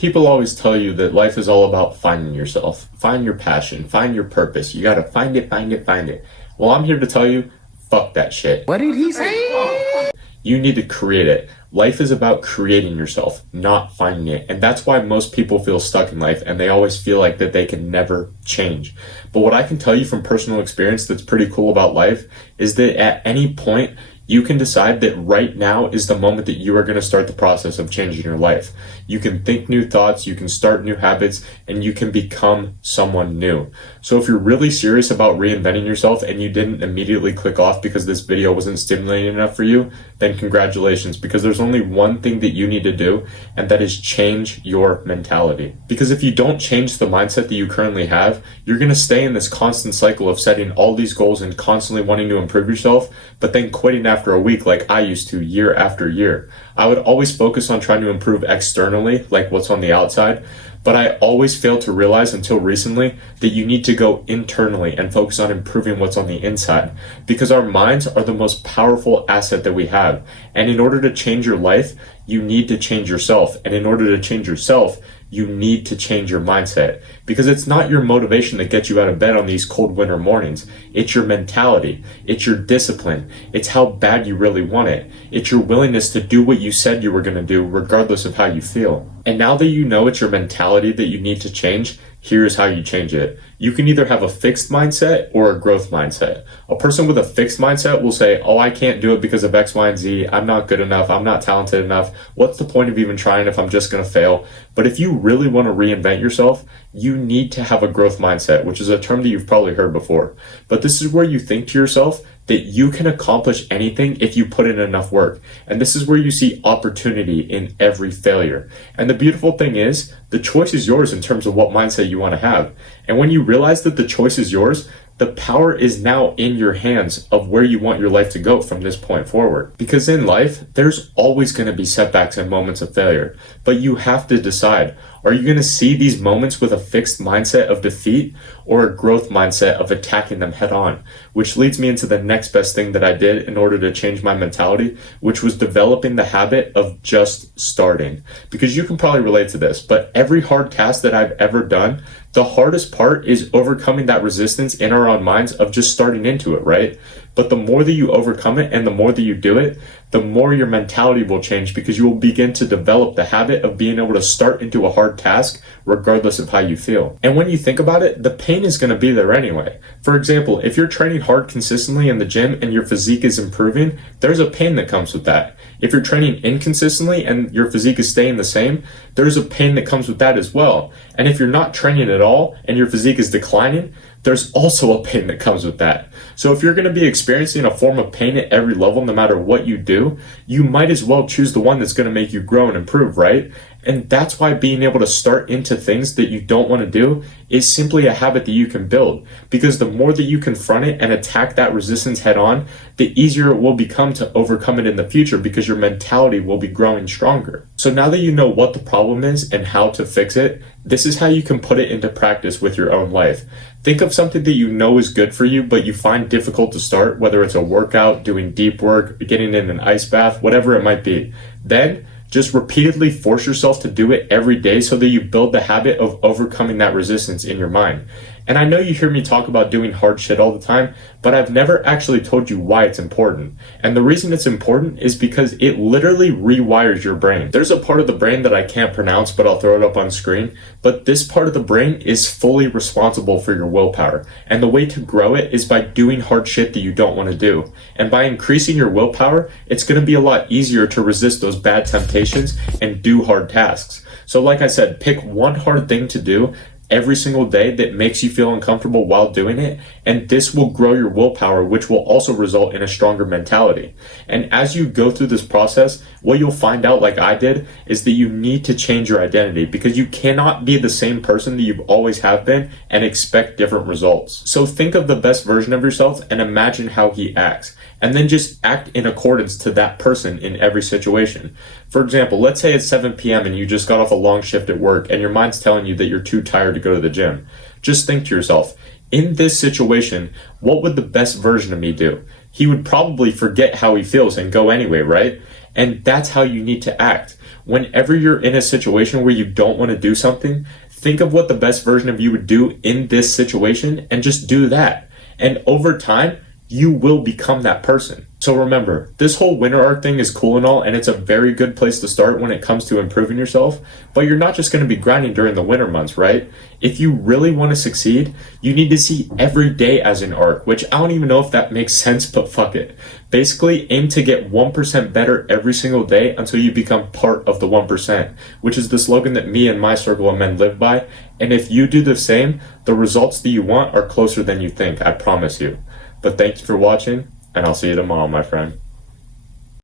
People always tell you that life is all about finding yourself, find your passion, find your purpose. You gotta find it, find it, find it. Well, I'm here to tell you, fuck that shit. What did he say? You need to create it. Life is about creating yourself, not finding it. And that's why most people feel stuck in life and they always feel like that they can never change. But what I can tell you from personal experience that's pretty cool about life is that at any point, you can decide that right now is the moment that you are going to start the process of changing your life. You can think new thoughts, you can start new habits, and you can become someone new. So if you're really serious about reinventing yourself and you didn't immediately click off because this video wasn't stimulating enough for you, then congratulations, because there's only one thing that you need to do, and that is change your mentality. Because if you don't change the mindset that you currently have, you're going to stay in this constant cycle of setting all these goals and constantly wanting to improve yourself, but then quitting after a week like I used to year after year. I would always focus on trying to improve externally, like what's on the outside, but I always failed to realize until recently that you need to go internally and focus on improving what's on the inside, because our minds are the most powerful asset that we have. And in order to change your life, you need to change yourself. And in order to change yourself, you need to change your mindset, because it's not your motivation that gets you out of bed on these cold winter mornings. It's your mentality. It's your discipline. It's how bad you really want it. It's your willingness to do what you said you were going to do, regardless of how you feel. And now that you know it's your mentality that you need to change, here's how you change it. You can either have a fixed mindset or a growth mindset. A person with a fixed mindset will say, oh, I can't do it because of X, Y, and Z. I'm not good enough. I'm not talented enough. What's the point of even trying if I'm just going to fail? But if you really want to reinvent yourself, you need to have a growth mindset, which is a term that you've probably heard before. But this is where you think to yourself that you can accomplish anything if you put in enough work. And this is where you see opportunity in every failure. And the beautiful thing is, the choice is yours in terms of what mindset you want to have. And when you realize that the choice is yours, the power is now in your hands of where you want your life to go from this point forward. Because in life, there's always going to be setbacks and moments of failure. But you have to decide, are you going to see these moments with a fixed mindset of defeat or a growth mindset of attacking them head on? Which leads me into the next best thing that I did in order to change my mentality, which was developing the habit of just starting. Because you can probably relate to this, but every hard task that I've ever done, the hardest part is overcoming that resistance in our own minds of just starting into it, right? But the more that you overcome it and the more that you do it, the more your mentality will change, because you will begin to develop the habit of being able to start into a hard task regardless of how you feel. And when you think about it, the pain is going to be there anyway. For example, if you're training hard consistently in the gym and your physique is improving, there's a pain that comes with that. If you're training inconsistently and your physique is staying the same, there's a pain that comes with that as well. And if you're not training at all and your physique is declining, there's also a pain that comes with that. So if you're going to be experiencing a form of pain at every level, no matter what you do, you might as well choose the one that's going to make you grow and improve, right? And that's why being able to start into things that you don't want to do is simply a habit that you can build. Because the more that you confront it and attack that resistance head on, the easier it will become to overcome it in the future, because your mentality will be growing stronger. So now that you know what the problem is and how to fix it, this is how you can put it into practice with your own life. Think of something that you know is good for you, but you find difficult to start, whether it's a workout, doing deep work, getting in an ice bath, whatever it might be. Then just repeatedly force yourself to do it every day so that you build the habit of overcoming that resistance in your mind. And I know you hear me talk about doing hard shit all the time, but I've never actually told you why it's important. And the reason it's important is because it literally rewires your brain. There's a part of the brain that I can't pronounce, but I'll throw it up on screen. But this part of the brain is fully responsible for your willpower. And the way to grow it is by doing hard shit that you don't want to do. And by increasing your willpower, it's going to be a lot easier to resist those bad temptations and do hard tasks. So like I said, pick one hard thing to do every single day that makes you feel uncomfortable while doing it, and this will grow your willpower, which will also result in a stronger mentality. And as you go through this process, what you'll find out, like I did, is that you need to change your identity, because you cannot be the same person that you've always have been and expect different results. So think of the best version of yourself and imagine how he acts, and then just act in accordance to that person in every situation. For example, let's say it's 7 p.m. and you just got off a long shift at work and your mind's telling you that you're too tired to go to the gym. Just think to yourself, in this situation, what would the best version of me do? He would probably forget how he feels and go anyway, right? And that's how you need to act. Whenever you're in a situation where you don't want to do something, think of what the best version of you would do in this situation and just do that. And over time, you will become that person. So remember, this whole winter arc thing is cool and all, and it's a very good place to start when it comes to improving yourself, but you're not just going to be grinding during the winter months, right? If you really want to succeed, you need to see every day as an arc, which I don't even know if that makes sense, but fuck it. Basically, aim to get 1% better every single day until you become part of the 1%, which is the slogan that me and my circle of men live by. And if you do the same, the results that you want are closer than you think, I promise you. But thank you for watching, and I'll see you tomorrow, my friend.